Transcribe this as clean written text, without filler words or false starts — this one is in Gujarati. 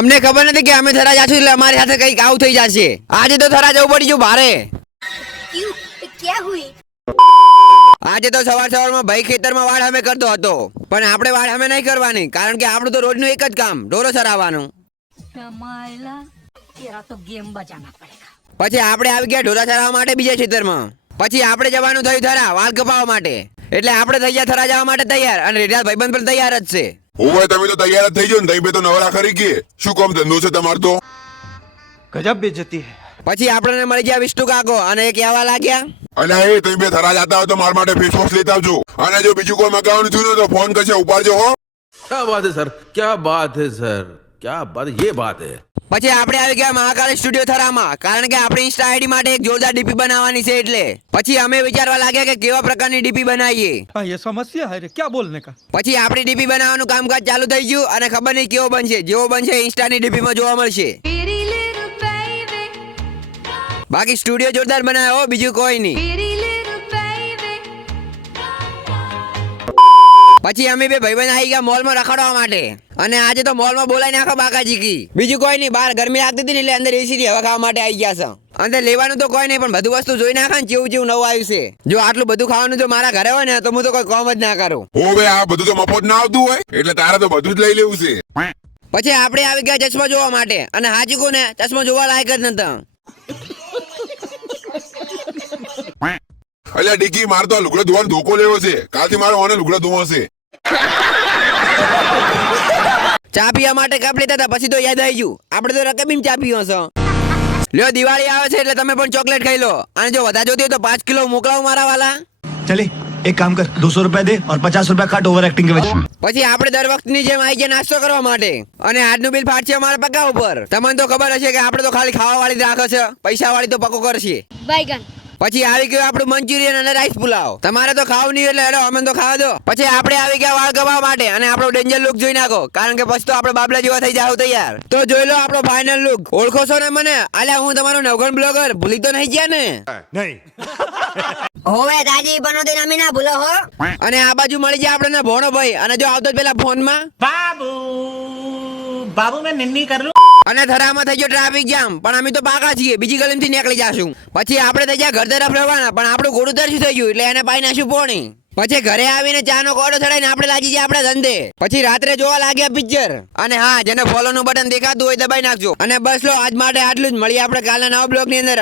અમને ખબર નથી કે અમે થરા જાશું એટલે અમારી સાથે કંઈક આવું થઈ જશે. આજે તો થરા જવું પડી ગયું ભારે. क्यों क्या हुई? આજે તો સવારમાં ભાઈ ખેતરમાં વાડ અમે કરતો હતો, પણ આપણે વાડ અમે નહીં કરવાની, કારણ કે આપણું તો રોજનું એક જ કામ ઢોરો ચરાવવાનું. तेरा तो गेम बजाना पड़ेगा. પછી આપણે આવી ગયા ઢોરા ચરાવવા માટે બીજા ખેતરમાં. પછી આપણે જવાનું થયું થરા વાલ કપાવવા માટે. એટલે આપણે થઈ ગયા થરા જવા માટે તૈયાર, અને રેડિયા ભાઈબંધ પણ તૈયાર જ છે. ઓય તમે તો તૈયાર જ થઈ ગયો ને, તઈ બે તો નવરા ખરી કે શું કામ ધંધો છે તમારો તો? गजब बेइज्जती है. પછી આપણને મળી ગયા વિષ્ણુ કાકો, અને એ કહેવા લાગ્યા, અને એ તઈ બે થરા જતા હોય તો મારા માટે ફેસ વોશ લેતા આવજો, અને જો બીજું કોઈ મગાવવાનું થયું ને તો ફોન કરશે ઉપાડજો હો. क्या बात है सर, क्या बात है सर, क्या बात, ये बात है. પછી આપણે આવી ગયા મહાકાળી સ્ટુડિયો થરામાં, કારણ કે આપણી ઇન્સ્ટા આઈડી માટે એક જોરદાર ડીપી બનાવવાની છે. એટલે પછી અમે વિચારવા લાગ્યા કે કેવા પ્રકારની ડીપી બનાવીએ. हाँ ये समस्या है रे, क्या बोलने का. પછી આપણી ડીપી બનાવવાનું કામકાજ ચાલુ થઈ ગયું, અને ખબર નહીં કેવો બનશે. જેવો બનશે ઇન્સ્ટાની ડીપીમાં જોવા મળશે. બાકી સ્ટુડિયો જોરદાર બનાવ્યો, બીજું કોઈ નહીં. પછી અમે બે ભાઈબંધ આવી ગયા મોલમાં રખડવા માટે, અને આજે તો મોલમાં બોલાઈ નાખો બાકાજી કી. બીજું કોઈ નહીં, બહાર ગરમી લાગતી હતી ને એટલે અંદર એસી થી હવા ખાવા માટે આવી ગયા છે. અંદર લેવાનું તો કોઈ નહીં, પણ બધું વસ્તુ જોઈ નાખે ને જેવું જેવું નવું આવ્યું છે. જો આટલું બધું ખાવાનું જો મારા ઘરે હોય ને તો હું તો કોઈ કામ જ ના કરું. ઓ બે આ બધું તો મફત ના આવતું હોય, એટલે તારે તો બધું જ લઈ લેવું છે. પછી આપણે આવી ગયા ચશ્મા જોવા માટે, અને હાજી કોને ચશ્મા જોવા લાયક જ નતા. અલ્યા ડીકી મારે તો લુગડો ધોવાનો ધોકો લેવો છે, કાલથી મારો ઓને લુગડો ધોવો છે. ચા પીવા માટે કપ લેતા હતા, પછી તો યાદ આવી ગયું આપણે તો રકમીમ ચા પીવો છો. લ્યો દિવાળી આવે છે એટલે તમે પણ ચોકલેટ ખાઈ લો, અને જો વધારે જોતી હોય તો 5 કિલો મોકલાવો મારા વાલા. चले एक काम कर 200 रुपया दे और 50 रुपया काट ओवर एक्टिंग के वजह. પછી આપણે દર વખતની જેમ આવી ગયા નાસ્તો કરવા માટે, અને આજનું બિલ ફાટશે અમારા પક્કા ઉપર. તમને તો ખબર હશે કે આપણે તો ખાલી ખાવા વાળી જ રાખે છે, પૈસા વાળી તો પક્કો કરશે. बैगन. પછી આવી ગયું આપણું મંચુરિયન અને રાઈસ પુલાવ. તમારે તો ખાવું નહીં એટલે હેડો અમે તો ખાવા દો. પછી આપણે આવી ગયા વાળ કપાવવા માટે, અને આપણો ડેન્જર લુક જોઈ નાખો, કારણ કે પછી તો આપણે બાબલા જેવા થઈ જાવ તૈયાર. તો જોઈ લો આપણો ફાઇનલ લુક. ઓળખો છો ને મને? અલ્યા હું તમારો નવગણ બ્લોગર, ભૂલી તો નહીં ગયા ને? नहीं. होवे दादी बनो दिन अमी ना भूलो हो. અને આ બાજુ મળી જાય આપણને ભોણો ભાઈ, અને જો આવતો જ પેલા ફોનમાં. बाबू मैं निन्नी कर लूं. અને થરામાં થઈ ગયો ટ્રાફિક જામ, પણ અમે તો પાકા છીએ, બીજી ગલીમાંથી નીકળી જાશું. પછી આપણે થઈ ગયા ઘર તરફ રવાના, પણ આપણું ઘોડું તરસ્યું થઈ ગયું એટલે એને પાઈ નાખ્યું પોણી. પછી ઘરે આવીને ચાનો કોડો ચડાઈને આપણે લાગી ગયા આપણા ધંધે. પછી રાત્રે જોવા લાગ્યા પિક્ચર. અને હા, જેને ફોલો નું બટન દેખાતું હોય દબાઈ નાખજો. અને બસ લો, આજ માટે આટલું જ. મળીએ આપણે કાલના નવા બ્લોગ ની અંદર.